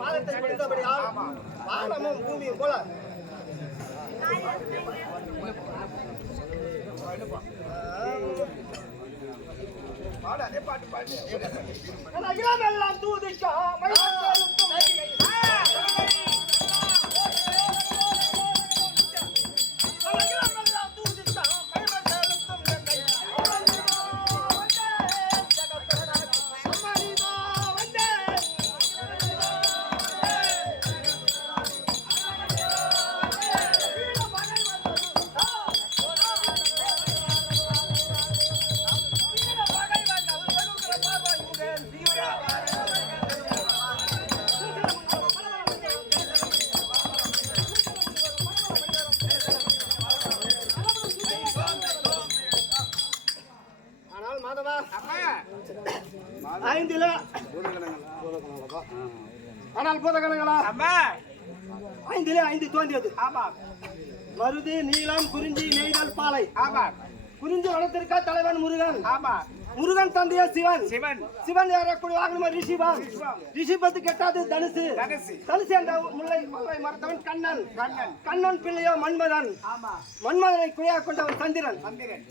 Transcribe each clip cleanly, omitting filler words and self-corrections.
பாதத்தை கொடுத்தபடியால் வானமும் பூமியும் போல எல்லாம் தூதிக்கா ஐந்தில ஆனால் பூதகணங்களா ஐந்திலே 5 தோன்றியது. ஆமா. மருது, நீளம், குறிஞ்சி, நெய்தல், பாலை. ஆமா. குறிஞ்சி வனத்திற்கா தலைவன் முருகன். ஆமா. முருகன் தந்தையா சிவன். சிவன் ஏறக்கூடிய வாகனம் ரிஷிபம். ரிஷிபத்து கெட்டாது தனுசு. தனுசு என்ற முல்லை மரத்தவன் கண்ணன். கண்ணன் பிள்ளையோ மன்மதன். மன்மதனை குழையா கொண்டவன் சந்திரன்.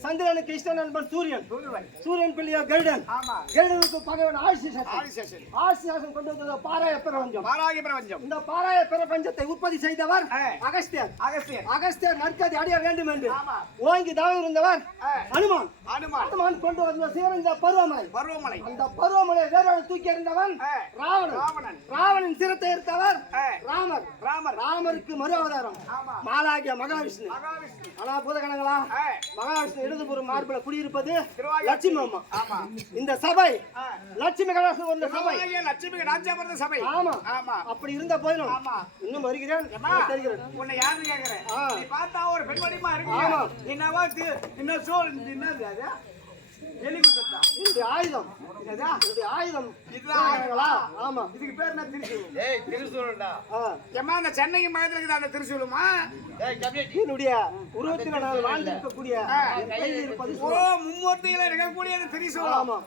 சந்திரனுக்கு இஷ்ட நண்பன் சூரியன். சூரியன் பிள்ளையோ கருடன். கருடனுக்கு பகைவன் ஆதிசேஷன் கொண்டு வந்த பாராய பிரபஞ்சம். இந்த பாராய பிரபஞ்சத்தை உற்பத்தி செய்தவர் அகஸ்தியர். அகஸ்தியர் நற்கதி அடைய வேண்டும் என்று ஓங்கி தவம் இருந்தவர் அனுமான் கொண்டு வந்த இந்த பருவமலை. அந்த பருவமலை வேரோடு தூக்கி எறிந்தவன் ராவணன் சிரத்தை எடுத்தவர் ராமருக்கு மறு அவதாரம் மாலாகிய மகாவிஷ்ணு. ஆனா பூதகணங்களா மகாவிஷ்ணு இடதுபுறம் மார்பில குடியிருப்பது லட்சுமி அம்மா. இந்த சபை லட்சுமி கடாசம் வந்த சபை. ஆமா. அப்படி இருந்த போயிடும் இன்னும் வருகிறேன் தெரிகிறேன். உன்னை யாரு கேக்குறேன்? நீ பார்த்தா ஒரு பெண்மணிமா இருக்கு. என்னவா இன்னும் சோல் என்னது அது? ஆயுதம் ஆமா. இதுக்கு பேர் என்ன? திருசூலா. சென்னை மகத்துல அந்த திருசூலமா என்னுடைய உருவத்தில் நான் வாழ்ந்திருக்கக்கூடிய மும்மூர்த்திகளை இருக்கக்கூடிய திரிசூலம். ஆமா.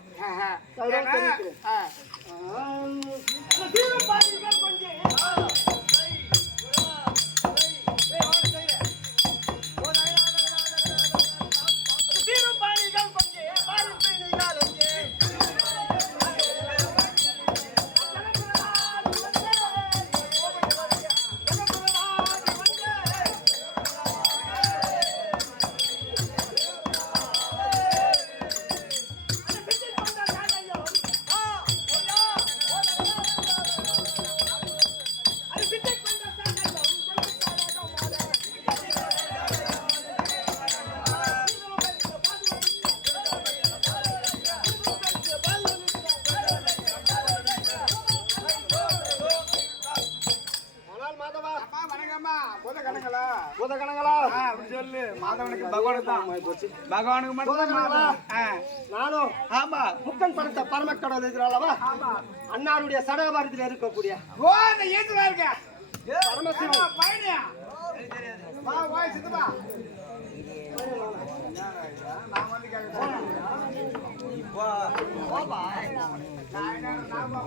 பகவானுக்கு மட்டும் நானும் ஆமா புக்கன் படத்தை பரமக்கடவுள் இருக்கிறாளவா அண்ணாருடைய சடகபாரத்தில் இருக்கக்கூடிய பரமசிவன் வா வாய் சித்தப்பா நான் வந்து கேட்க இப்போ போப்பா நான் நாம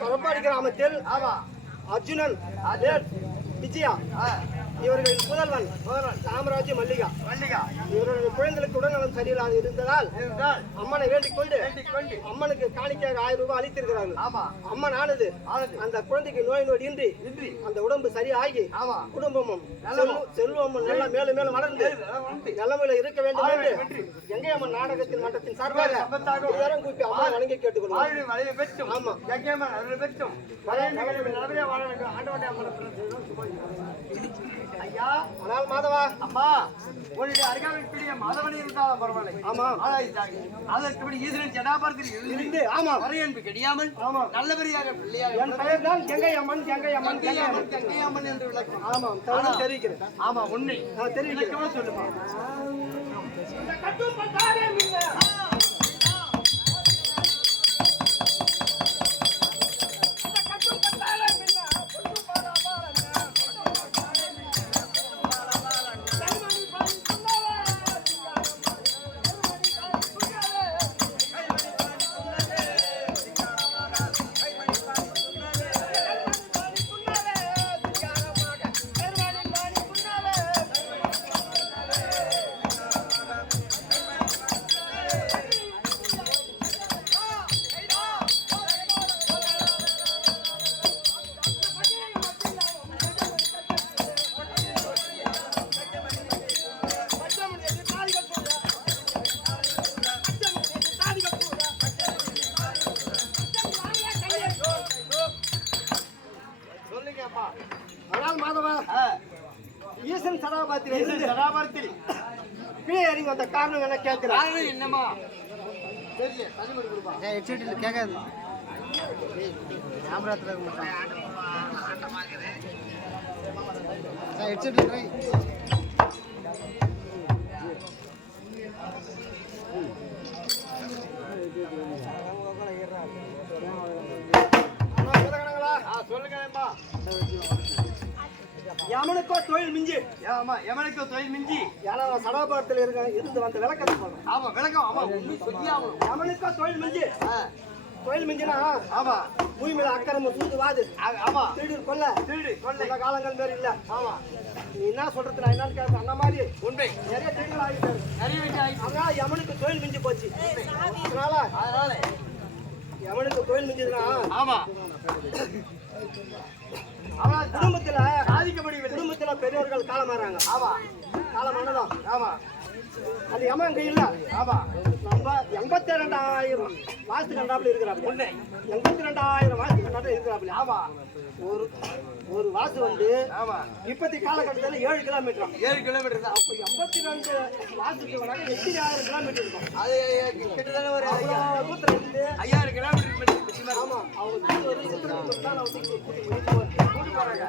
கொரப்பாடி கிராமத்தில் அர்ஜுனன் விஜயா இவர்களின் புதல்வன் காமராஜ் மல்லிகா இவர்களுடைய குழந்தைகளுக்கு உடல்நலம் சரியில்லாது இருந்ததால் அம்மனை வேண்டிக் கொண்டு அம்மனுக்கு காணிக்கையாக 1000 ரூபாய் அளித்திருக்கிறார்கள். அம்மன் ஆனது அந்த குழந்தைக்கு நோய் நொடி இன்றி அந்த உடம்பு சரியாகி குடும்பமும் செல்வமும் நல்லா மேலும் மேலும் வளர்ந்து நிலைமையில இருக்க வேண்டும் என்று எங்கை அம்மன் நாடகத்தின் மன்றத்தின் சார்பாக கூப்பி அம்மா வணங்கி கேட்டுக்கொள்வோம். ஐயா ஆனால் மாதவா அம்மா உன்னுடைய அருகாமைக்குரிய மாதவனி இருந்தாலும் பரவாயில்லை. ஆமா அதற்கு ஈஸ்வரன் ஜடாபாரத்தில் இருந்து வரையன்பு கிடையாமல் நல்லபடியாக பிள்ளையாக என் பெயர் தான் கங்கை அம்மன் என்று விளக்கம். ஆமாம் தெரிவிக்கிறேன். ஆமா உண்மை தெரிவிக்க சொல்லுமா ஈசன் சதாபாரத்தில் கீழே இறங்கி வந்த காரணம் என்ன கேட்கிறேன். என்னமா கேட்காது சொல்லுங்கம்மா. யமனுக்கோ தொழில் மிஞ்சி எமனுக்கோ தொழில் மிஞ்சி சடாபாரத்தில் இருந்து வந்த விளக்கத்தை சொல்றேன். ஆமா விளக்கம். ஆமா உண்மை சொல்லியாகும். யமனுக்கோ தொழில் மிஞ்சி மிஞ்சினா ஆமா பூமியில அக்கறமும் சூதுவாது ஆமா திருடு கொல்ல காலங்கள் மாதிரி இல்ல. ஆமா நீ என்ன சொல்றது நான் என்னன்னு கேட்க அந்த மாதிரி உண்மை நிறைய திருடுகள் ஆகிட்டாரு. அதனால யமனுக்கு தொழில் மிஞ்சி போச்சு. அதனால யமனுக்கு தொழில் மிஞ்சதுன்னா ஆமா அவன் குடும்பத்துல பெரியவர்கள் காலமாறாங்க. காலமானதான் அது யமன் அங்க இல்ல. நம்ம 82,000 வாஸ்து கண்டாப்புல இருக்கிறாப்புல. 82,000 வாஸ்து கண்டாப்புல இருக்கிறாப்புல. ஒரு வாசு வந்து இப்பத்தி காலகட்டத்தில் 7 கிலோமீட்டர். 7 கிலோமீட்டர் தான். அப்போ 82 வாசுக்கு வராங்க 8000 கிலோமீட்டர் இருக்கும். அது கிட்டத்தட்ட ஒரு 5000 கிலோமீட்டர். ஆமா அவங்க ஒரு சித்திரகுப்தர்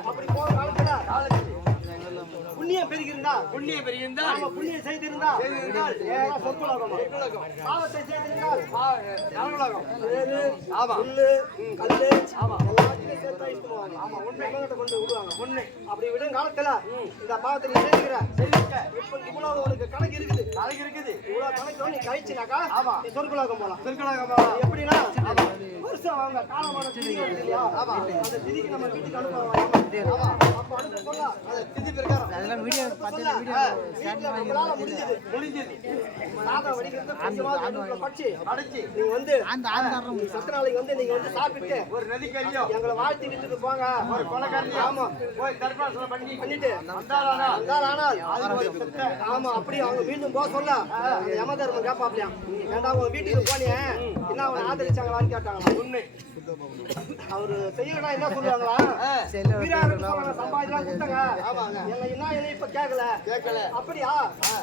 அப்படி போற காலத்துல புண்ணியம் பெருகிருந்தா நாம புண்ணியம் செய்திருந்தா சொற்குலகம், பாவத்தை செய்திருந்தால் நரகலோகம். வேறு புல்லு கல்லு எல்லாத்தையும் சேர்த்து அழித்து போவாங்க. ஆமா உண்மை கொண்டு விடுவாங்க. உண்மை அப்படி விடும் காலத்துல இந்த பாவத்தை நீ செய்திருக்கிற இப்ப இவ்வளவு உனக்கு கணக்கு இருக்குது. இவ்வளவு கணக்கு நீ கழிச்சுனாக்கா நீ சொற்குலகம் போலாம். எப்படின்னா வருஷம் அவங்க காலமான திதி வருது இல்லையா, அந்த திதிக்கு நம்ம வீட்டுக்கு அனுப்புவாங்க. அப்ப அனுப்ப சொல்லலாம் அந்த திதி பிரகாரம் சத்தனாளைக்கு வந்து நீங்க வந்து சாப்பிட்டு ஒரு நதிக்கரையோ எங்களை வாழ்த்தி விட்டுட்டு போங்க. ஒரு கொலைக்காரங்க ஆமா போய் தர்பாசனம் பண்ணிட்டு ஆமா அப்படி அவங்க மீண்டும் போக சொல்ல யமதர்மன் கேப்பாப்லையா ஏண்டா உங்க வீட்டுக்கு போனேன் என்ன அவங்க ஆதரிச்சாங்களான்னு கேட்டாங்க. உண்மை. அவரு செய்யலடா என்ன சொல்லுவாங்களா? வீராருக்கு சொல்றாங்க, சம்பாதிக்கலாம் கொடுத்தாங்க. என்ன இப்ப கேட்கல. அப்படியா?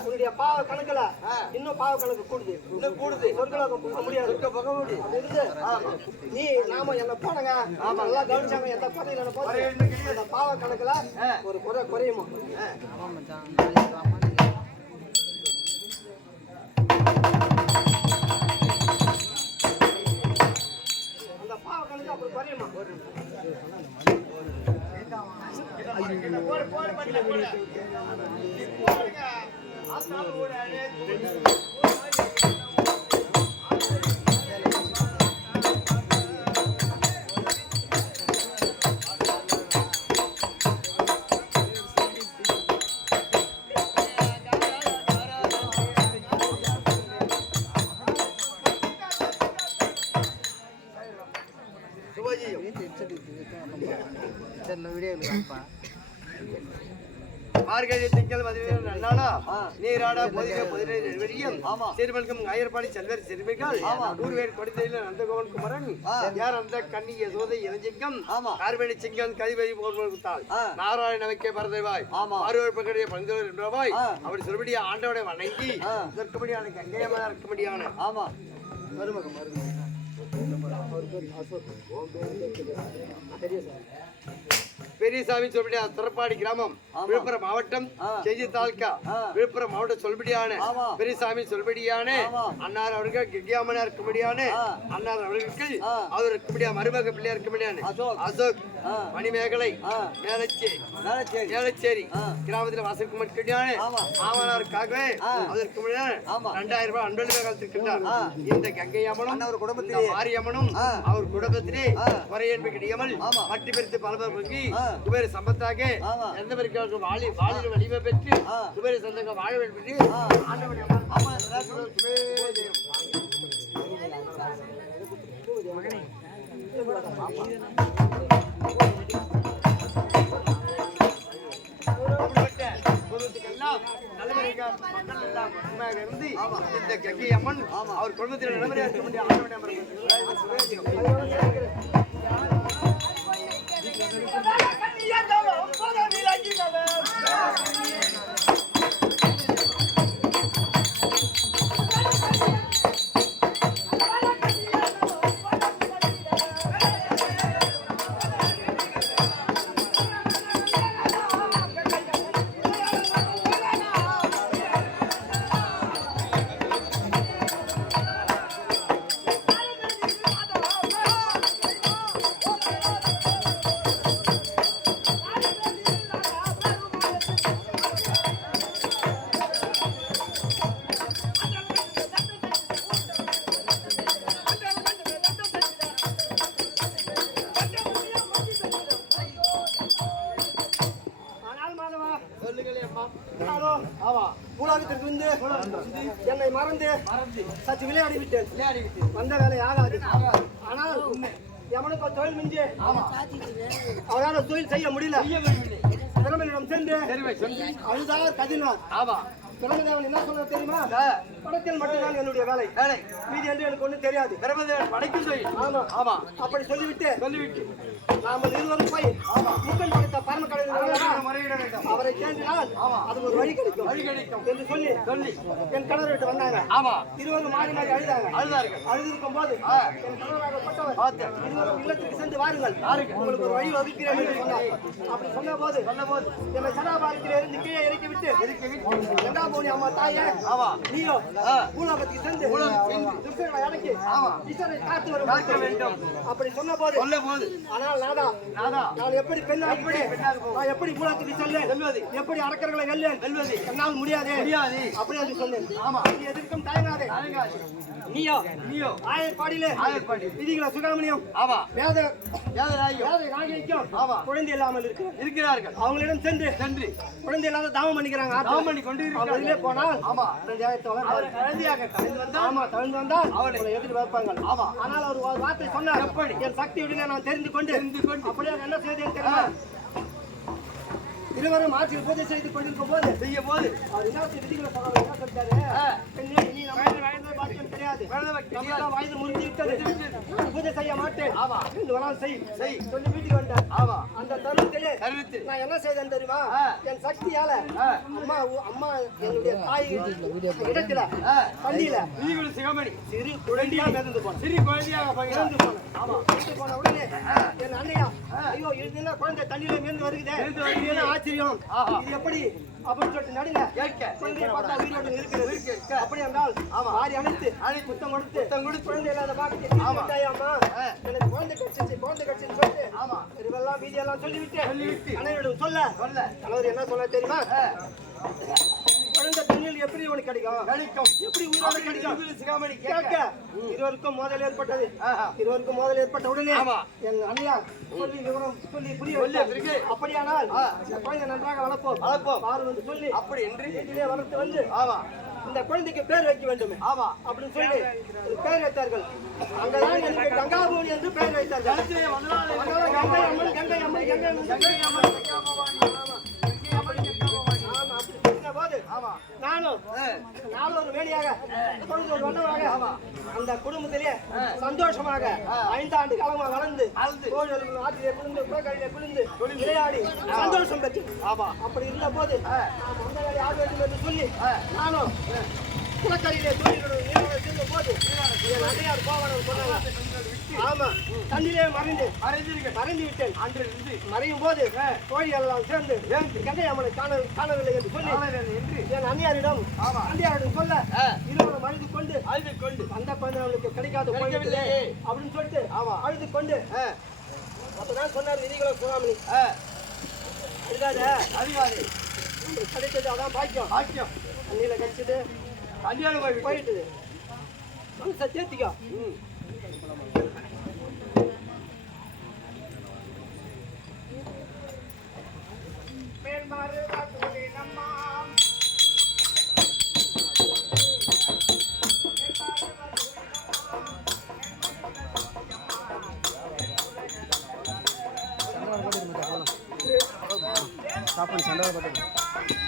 உன்னுடைய பாவ கணக்குல இன்னும் பாவ கணக்கு கூடுது. சொர்க்கலோகம் போக முடியாது. நீ நாம என்ன போனங்க நல்லா கவனிச்சாங்க. எந்த பதவியில போது அந்த பாவ கணக்குல ஒரு குறை குறையுமா? அந்த பாவ கணக்கு அப்படி குறையுமா? மார்கழி திங்கள் மதியம் நன்னாளா நீராட பொதிக பொதிரை வெளியும் சிறுமல்கும் ஆயிரப்பாடி செல்வர் சிறுமிகள் ஊர்வேர் கொடுத்தையில் நந்தகோவன் குமரன் யார் அந்த கண்ணி யசோதை இளஞ்சிங்கம் கார்மணி சிங்கம் கதிபதி போர்த்தாள் நாராயண வைக்க பரதேவாய் ஆறுவர் பகடைய பந்தவர் என்பவாய் அவர் சொல்படியா ஆண்டவனை வணங்கி இதற்குபடியான கங்கையமாக இருக்கும்படியான பெரியசாமி சொல்படியா துறப்பாடி கிராமம் விழுப்புரம் மாவட்டம் செஞ்சி தாலுகா விழுப்புரம் மாவட்டம் சொல்படியான பெரியசாமி சொல்படியான அன்னார் அவர்கள் கிரியாமனா இருக்கும்படியான அன்னார் அவர்களுக்கு அவர் இருக்கும்படியா மருமக பிள்ளையா இருக்கும்படியான அசோக் மணிமேகலை மேலச்சேரி கிராமத்தில் வாசலுக்கு மட்டும் ஆவனாருக்காகவே அதற்கு 2000 ரூபாய் அன்பளிப்பாக காத்திருக்கின்றார். இந்த கங்கை அம்மனும் அவர் குடும்பத்திலே மாரியம்மனும் அவர் குடும்பத்திலே குறை என்பது கிடையாமல் மட்டி பிரித்து பலபர் பொங்கி குபேர சம்பத்தாக எந்த பேருக்கு வாழில் வலிமை பெற்று குபேர சந்தங்க வாழ வேண்டும் இருந்து இந்த கங்கை அம்மன் அவர் குடும்பத்தில் நடைமுறையாக இருக்க வேண்டிய என்னை மறந்து சற்று விளையாடி விட்டேன். வந்த வேலை ஆகாது. ஆனால் எவனுக்கு தொழில் மிஞ்சி அவரால் தொழில் செய்ய முடியல. பிரமனிடம் சென்று அழுதார் கதினார். பிரமதேவன் என்ன சொல்ல தெரியுமா? படத்தில் மட்டும்தான் என்னுடைய வேலை, மீதி என்று எனக்கு ஒன்றும் தெரியாது. பிரமதேவன் படைக்கும் தொழில். ஆமா, அப்படி சொல்லிவிட்டு நாம இருவரும் போய் முக்கன் படைத்த பரம கடவுள் அவரை கேட்டால் அது ஒரு வழி கிடைக்கும் என்று சொல்லி என் கணவர் விட்டு வந்தாங்க. இருவரும் மாறி மாறி அழுதிருக்கும் போது என் கணவராகப்பட்டவர் இருவரும் இல்லத்துக்கு சென்று வாருங்கள், உங்களுக்கு ஒரு வழி வகுக்கிறேன் என்று சொன்னார். அப்படி சொன்ன போது என்னை சதாபாரத்தில் இருந்து கீழே இறக்கி விட்டு எங்கா போனி அம்மா தாயே நீயோ பூலோகத்துக்கு சென்று துஷ்டர்களை அடக்கி ஈஸ்வரை காத்து வர வேண்டும் அப்படி சொன்ன போது ஆனால் நான் எப்படி பெண்ணாக நான் எப்படி பூலோகத்துக்கு செல்வது, எப்படி அரக்கர்களை வெல்வது என்னால் முடியாது அப்படி என்று சொன்னேன். நீ எதற்கும் தயங்காதே. நீயோ ஆயர்பாடியிலே விதிகளை சுகாமணியம் குழந்தை இல்லாமல் இருக்கிறார்கள். அவங்களிடம் சென்று குழந்தை இல்லாத தாமம் பண்ணிக்கிறாங்க. அதிலே போனால் தழுந்து வந்தால் அவர்களை எதிர்த்து வைப்பாங்க. ஆனால் அவர் ஒரு வார்த்தை சொன்னார், என் சக்தியுடனே நான் தெரிந்து கொண்டு அப்படியே என்ன செய்தேன் தெரியுமா? இருவரும் ஆற்றில் பூஜை செய்து கொண்டிருக்கும் போது செய்யும் போது அவர் என்ன விதிகளை சொல்றாரு, என்ன சொல்றாரு? பெண்ணே, இனி நம்ம பாக்கியம் கிடையாது. நம்மளாம் வயது முறிஞ்சு விட்டது. பூஜை செய்ய மாட்டேன். ரெண்டு நாள் செய் சொல்லி வீட்டுக்கு வந்தார். அந்த தருணத்திலே நான் என்ன செய்தேன் தெரியுமா? என் சக்தியால அம்மா என்னுடைய தாய் இடத்துல பள்ளியில சிவமணி சிறு குழந்தையா மிதந்து போனேன். சிறு குழந்தையாக மிதந்து போனேன். மிதந்து போன உடனே என் அண்ணையா, ஐயோ இது என்ன குழந்தை தண்ணியில மிதந்து வருகுதே, இது என்ன ஆச்சரியம், இது எப்படி அப்படின்னு சொல்லிட்டு நடுங்க குழந்தைய பார்த்தா உயிரோடு இருக்கிறது. அப்படி என்றால் வாரி அணைத்து முத்தம் கொடுத்து குழந்தை இல்லாத பாக்கிட்டு அம்மா எனக்கு குழந்தை கட்சின்னு சொல்லிட்டு இதுவெல்லாம் வீதியெல்லாம் சொல்லிவிட்டு அனைவரிடம் சொல்ல கணவர் என்ன சொல்ல தெரியுமா? குழந்தை தண்ணியில் எப்படி உனக்கு கிடைக்கும், எப்படி உயிரோடு கிடைக்கும் கேட்க இருவருக்கும் மோதல் ஏற்பட்டது. இருவருக்கும் மோதல் ஏற்பட்ட உடனே என் அண்ணியா சொல்லி விவரம் சொல்லி புரிய வைத்தார். அப்படியானால் இந்த குழந்தை நன்றாக வளர்ப்போம் பாரு என்று சொல்லி அப்படி என்று வீட்டிலே வளர்த்து வந்து இந்த குழந்தைக்கு பேர் வைக்க வேண்டும் அப்படின்னு சொல்லி ஒரு பேர் வைத்தார்கள். அங்கதான் எனக்கு கங்காபூரி என்று பேர் வைத்தார்கள். கங்கை அம்மன் நானும் ஒரு வேலையாக ஒரு வண்ணமாக அந்த குடும்பத்திலே சந்தோஷமாக 5 ஆண்டு காலமாக வளர்ந்து ஆற்றிலே குளிர்ந்து விளையாடி சந்தோஷம் பெற்று அப்படி இருந்த போது யார் வேண்டும் என்று சொல்லி நானும் குளக்கரையிலே செல்லும் போது அடையார் கோவணம் சொன்னாங்க. ஆமா, தண்ணியிலே மறைந்து விட்டேன். அன்றிலிருந்து மறையும் போது கோழிகள் எல்லாம் சேர்ந்து கங்கை அம்மனை காணவில்லை என்று சொல்லி என் அண்ணியாரிடம் சொல்ல இருவரும் அழுது கொண்டு அந்த குழந்தை அவளுக்கு கிடைக்காத போய்விட்டது அப்படின்னு சொல்லிட்டு அழுது கொண்டு அப்பதான் சொன்னார் விதிகளை சுறாமணி அழுகாது கிடைச்சது அதான் பாக்கியம் அண்ணியில கிடைச்சது போயிட்டு மனசை தேத்திக்கோ. சாப்பாடு சண்டை